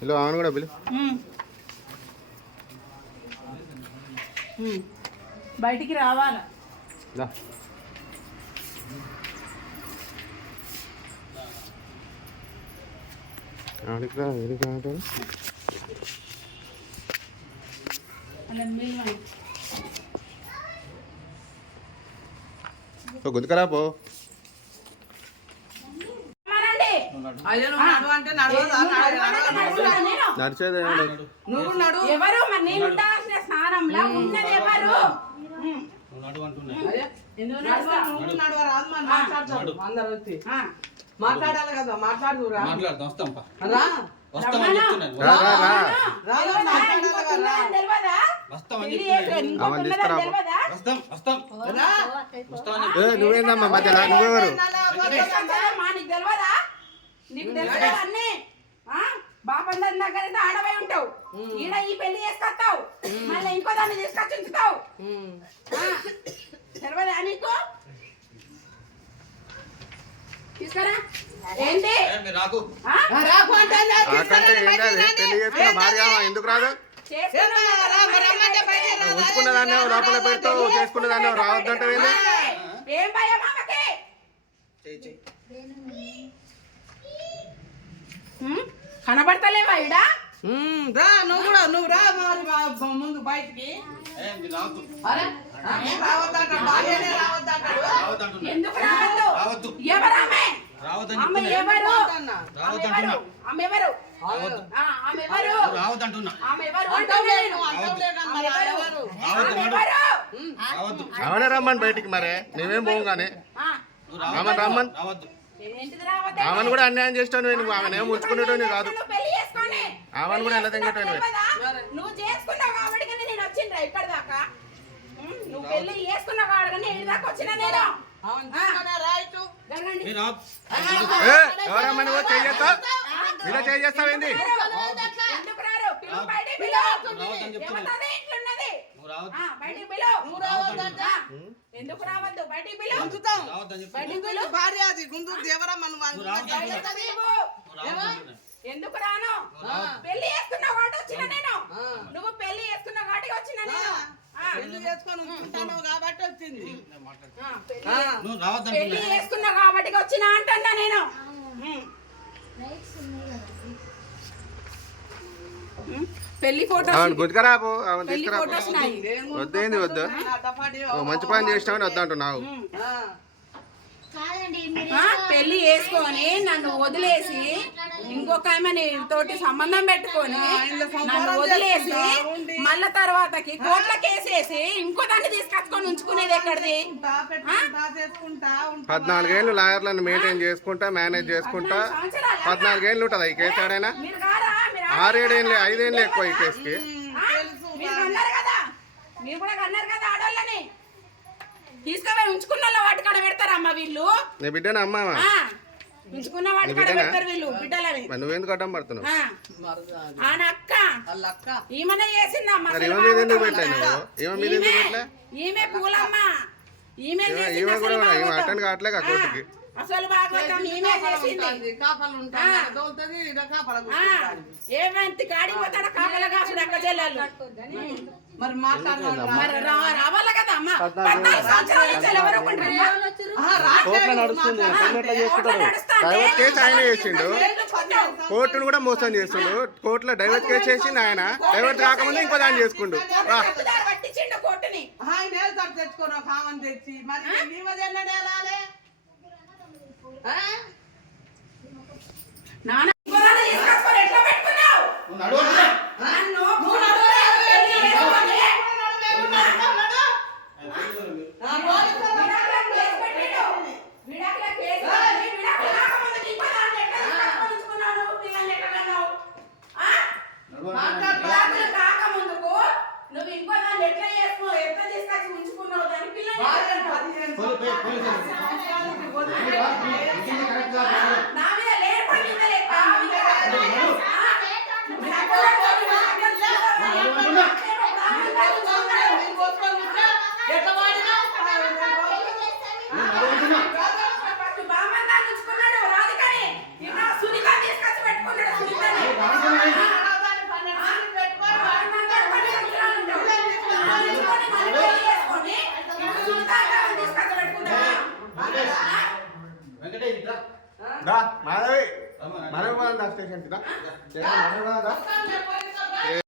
hello అవును కూడా bill బయటికి రావాలా గుంతుకరా పో నడిచేది ఎవరు మరి నేను ఉండాల్సిన స్థానంలో ఉన్నది ఎవరు మాట్లాడాలి కదా మాట్లాడుతురా నువ్వేందమ్మా మధ్యలో నువ్వెవరు నీకు తెలుసు అన్నీ బాపందరి దగ్గర అయితే ఆడవై ఉంటావు ఈడ ఈ పెళ్లి చేసుకొస్తావు మళ్ళీ ఇంకో దాన్ని తీసుకొచ్చి ఉంచుతావు తెలియదా నీకు తీసుకురా ఏంటి పెళ్లి చేసుకున్న భార్య ఎందుకు రాదు ఉంచుకున్న దాన్ని లోపల పెడతావు చేసుకున్న దాన్ని రావద్దంటే ఏం భయం ఆమెకి కనబడతలేవా ఇడ రా నువ్వు కూడా నువ్వు రా ముందు బయటికి ఎందుకు రావద్దు ఎవరామె ఆమె ఎవరు ఆమె ఎవరు ఆమె ఎవరు ఆమె ఎవరు అవనే రమ్మని బయటికి మరే నువ్వేం పోగానే ఆమె రమ్మని ఆమెను కూడా అన్యాయం చేస్తాను నువ్వు ఆమెను ఏం ఉంచుకునేటోని కాదు ఆమెను కూడా ఎలా తెంగటోని నువ్వు చేసుకున్నావు కాబట్టి నేను వచ్చిండ్రా ఇక్కడ దాకా నువ్వు పెళ్లి చేసుకున్నావు కాబట్టి నేను దాకా వచ్చిన నేను ఎవరమ్మా నువ్వు చేస్తావు ఇలా చేస్తావేంది ఎందుకు రారు ఎందుకు రావద్దు బయటికి పిలువు భార్య అది గుండు దేవరా ఎందుకు రాను పెళ్లి చేసుకున్న వాటి వచ్చిన నేను నువ్వు పెళ్లి చేసుకున్న వాటికి వచ్చిన నేను పెళ్లి చేసుకొని ఉంటున్నావు కాబట్టి వచ్చింది పెళ్లి చేసుకున్న కాబట్టి వచ్చిన అంటా నేను పెళ్లి ఫోటో గుర్తుకరా వద్దేంది వద్దు మంచి పని చేసినావని వద్దంటున్నావు పెళ్లి చేసుకొని నన్ను వదిలేసి ఇంకొక ఆమె తోటి సంబంధం పెట్టుకొని నన్ను వదిలేసి మళ్ళా తర్వాతకి కోట్ల కేసేసి ఇంకో దాన్ని తీసుకొచ్చుకొని ఉంచుకునేది ఎక్కడిది 14 ఏళ్ళు లాయర్లను మెయింటైన్ చేసుకుంటా మేనేజ్ చేసుకుంటా 14 ఏళ్ళు ఉంటుంది ఈ కేసు ఆడైనా 6-7 ఏళ్ళు 5 ఏళ్ళు ఎక్కువ ఈ కేసుకి మీరు కూడా అన్నారు కదా ఆడోళ్ళని తీసుకుపోయి ఉంచుకున్న వాటి కాడ పెడతారమ్మా వీళ్ళు నీ బిడ్డనా అమ్మా ఉంచుకున్న వాటి కాడ పెడతారు వీళ్ళు బిడ్డలని నువ్వెందుకు అడ్డం పడుతున్నావు అక్క ఈమెనే చేసిందమ్మా ఈమె పూలమ్మ ఈమె అటెండ్ కావట్లే కోర్టుకి అసలు భాగవతం ఈమె చేసింది ఏమంతి కాడికి పోతాడ కాపల కాసుడు అక్క చెల్లెళ్ళు మరి మాట్లాడాలి రావాలి కదా అమ్మ 14 సంవత్సరాల నుంచి ఎవరు డైవర్స్ కేసు ఆయన చేసిండు కోర్టును కూడా మోసం చేస్తుండు కోర్టులో డైవర్స్ కేసు చేసిండు ఆయన డైవర్స్ కాకముందు ఇంకో దాన్ని చేసుకుండు కోర్టుని తెచ్చుకోను కామని తెచ్చి మరి నాన్న కాకముందుకు నువ్వు ఇంకో దాన్ని ఎట్లా చేసుకో ఎట్లా తీసుకొచ్చి ఉంచుకున్నావు దాని పిల్లలు దా మాధవి మనం స్టేషన్కి దా